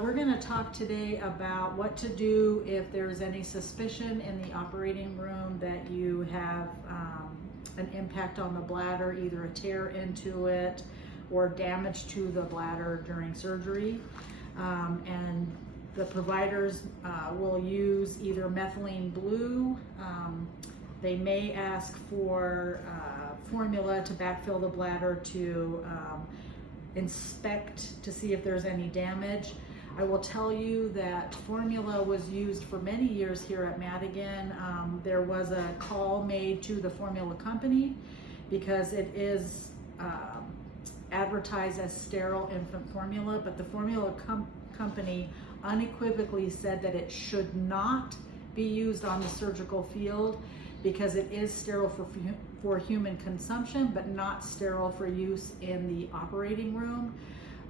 we're going to talk today about what to do if there's any suspicion in the operating room that you have an impact on the bladder, either a tear into it or damage to the bladder during surgery. And the providers will use either methylene blue. They may ask for formula to backfill the bladder to inspect to see if there's any damage. I will tell you that formula was used for many years here at Madigan. There was a call made to the formula company because it is advertised as sterile infant formula, but the formula company unequivocally said that it should not be used on the surgical field because it is sterile for human consumption, but not sterile for use in the operating room.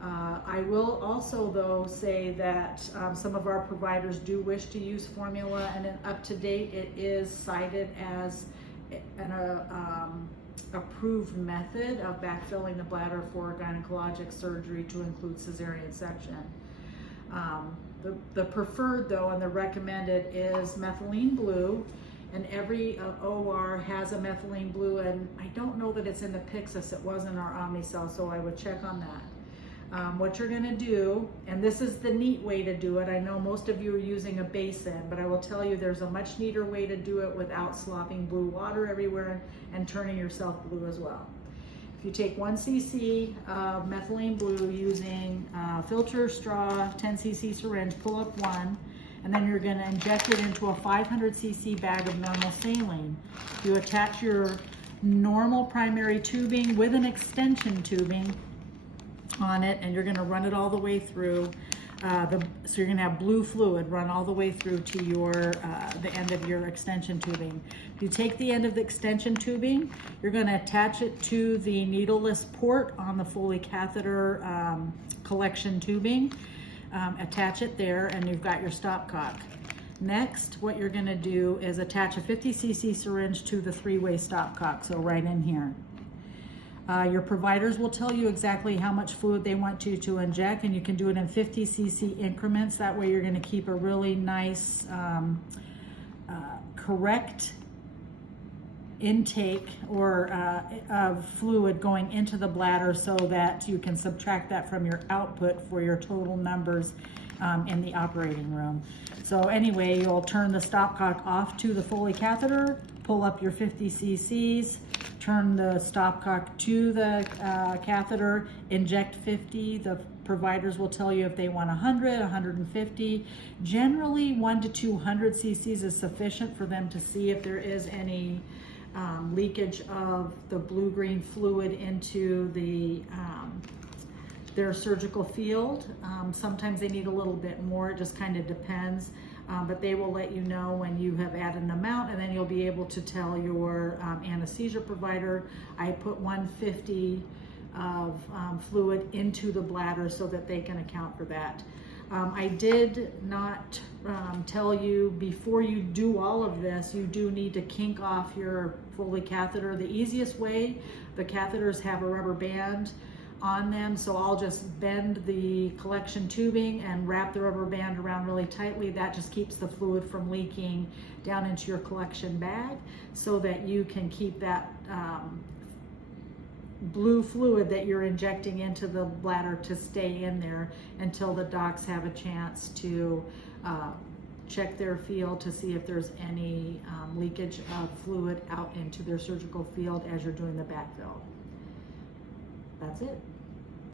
I will also, though, say that some of our providers do wish to use formula, and up to date it is cited as an approved method of backfilling the bladder for gynecologic surgery to include cesarean section. The preferred, though, and the recommended is methylene blue, and every OR has a methylene blue, and I don't know that it's in the Pyxis. It was in our Omnicell, so I would check on that. What you're going to do, and this is the neat way to do it, I know most of you are using a basin, but I will tell you there's a much neater way to do it without slopping blue water everywhere and turning yourself blue as well. If you take 1 cc of methylene blue using filter straw, 10 cc syringe, pull up one, and then you're going to inject it into a 500 cc bag of normal saline. You attach your normal primary tubing with an extension tubing on it, and you're going to run it all the way through. So you're going to have blue fluid run all the way through to your the end of your extension tubing. If you take the end of the extension tubing, you're going to attach it to the needleless port on the Foley catheter collection tubing. Attach it there, and you've got your stopcock. Next, what you're going to do is attach a 50 cc syringe to the 3-way stopcock, so right in here. Your providers will tell you exactly how much fluid they want you to inject, and you can do it in 50 cc increments. That way you're going to keep a really nice, correct intake or of fluid going into the bladder so that you can subtract that from your output for your total numbers in the operating room. So anyway, you'll turn the stopcock off to the Foley catheter, pull up your 50 cc's, turn the stopcock to the catheter, inject 50. The providers will tell you if they want 100, 150. Generally, 1 to 200 cc's is sufficient for them to see if there is any leakage of the blue-green fluid into their surgical field. Sometimes they need a little bit more, it just kind of depends. But they will let you know when you have added an amount, and then you'll be able to tell your anesthesia provider, I put 150 of fluid into the bladder so that they can account for that. I did not tell you, before you do all of this, you do need to kink off your Foley catheter. The easiest way, the catheters have a rubber band on them, so I'll just bend the collection tubing and wrap the rubber band around really tightly. That just keeps the fluid from leaking down into your collection bag so that you can keep that blue fluid that you're injecting into the bladder to stay in there until the docs have a chance to check their field to see if there's any leakage of fluid out into their surgical field as you're doing the backfill. That's it.